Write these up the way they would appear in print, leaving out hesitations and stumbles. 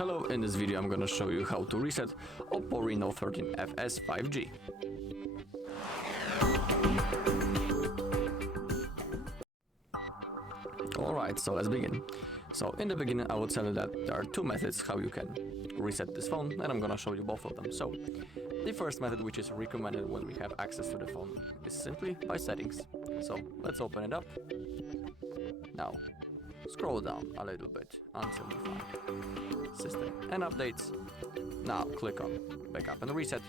Hello, in this video I'm gonna show you how to reset OPPO Reno13 FS 5G. Alright, so let's begin. So in the beginning I will tell you that there are two methods how you can reset this phone, and I'm gonna show you both of them. So the first method, which is recommended when we have access to the phone, is simply by settings. So let's open it up. Now scroll down a little bit until you find System and Updates. Now click on Backup and Reset,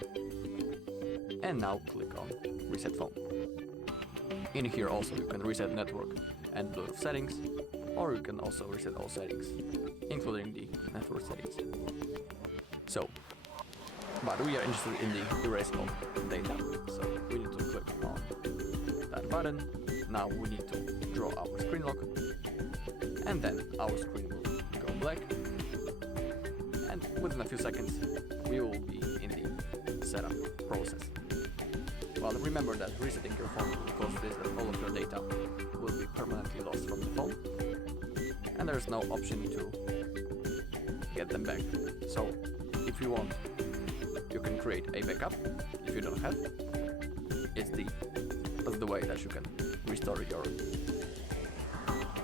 and now click on Reset Phone. In here also you can reset network and Bluetooth settings, or you can also reset all settings, including the network settings. So, but we are interested in the erase all data, so we need to click on that button. Now we need to draw our screen lock, and then our screen will go black, and within a few seconds we will be in the setup process. Well, remember that resetting your phone will cause this, that all of your data will be permanently lost from the phone, and there's no option to get them back. So if you want, you can create a backup. If you don't have, that's the way that you can restore your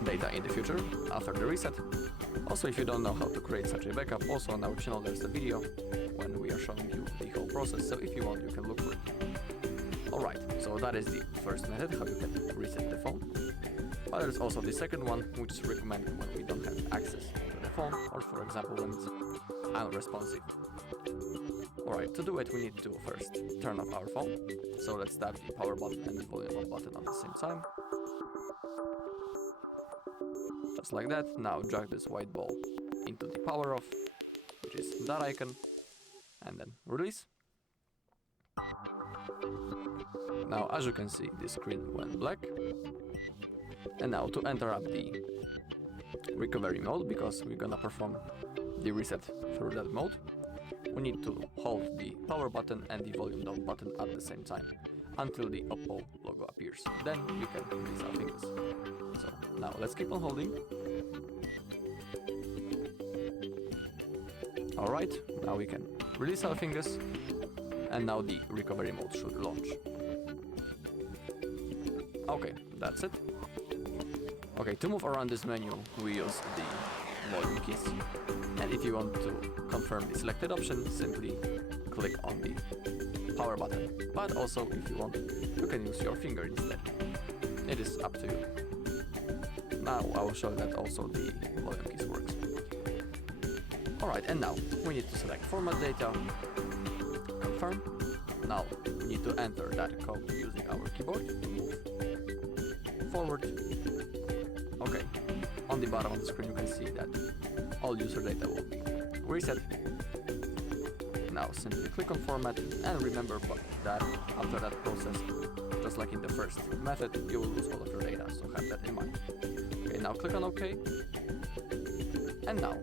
data in the future after the reset. Also, if you don't know how to create such a backup, also on our channel there's a video when we are showing you the whole process, so if you want you can look for it. Alright, so that is the first method, how you can reset the phone. But there's also the second one, which is recommended when we don't have access to the phone, or for example when it's unresponsive. Alright, to do it we need to first turn off our phone. So let's tap the power button and the volume up button at the same time. Just like that. Now drag this white ball into the power off, which is that icon, and then release. Now as you can see, the screen went black. And now to enter up the recovery mode, because we're gonna perform the reset through that mode, we need to hold the power button and the volume down button at the same time until the OPPO logo appears. Then we can release our fingers. So now let's keep on holding. Alright, now we can release our fingers, and now the recovery mode should launch. Okay, that's it. Okay, to move around this menu we use the volume keys, and if you want to confirm the selected option, simply click on the power button. But also if you want, you can use your finger instead. It is up to you. Now I will show that also the volume keys works. Alright, and now we need to select format data, confirm. Now we need to enter that code using our keyboard to move forward. Okay, on the bottom of the screen you can see that all user data will be reset. Now simply click on format, and remember that after that process, just like in the first method, you will lose all of your data, so have that in mind. Okay, now click on OK, and now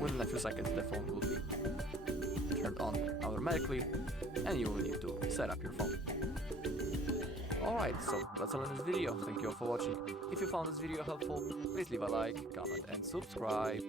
within a few seconds the phone will be turned on automatically, and you will need to set up your phone. Alright, so that's all in this video. Thank you all for watching. If you found this video helpful, please leave a like, comment and subscribe.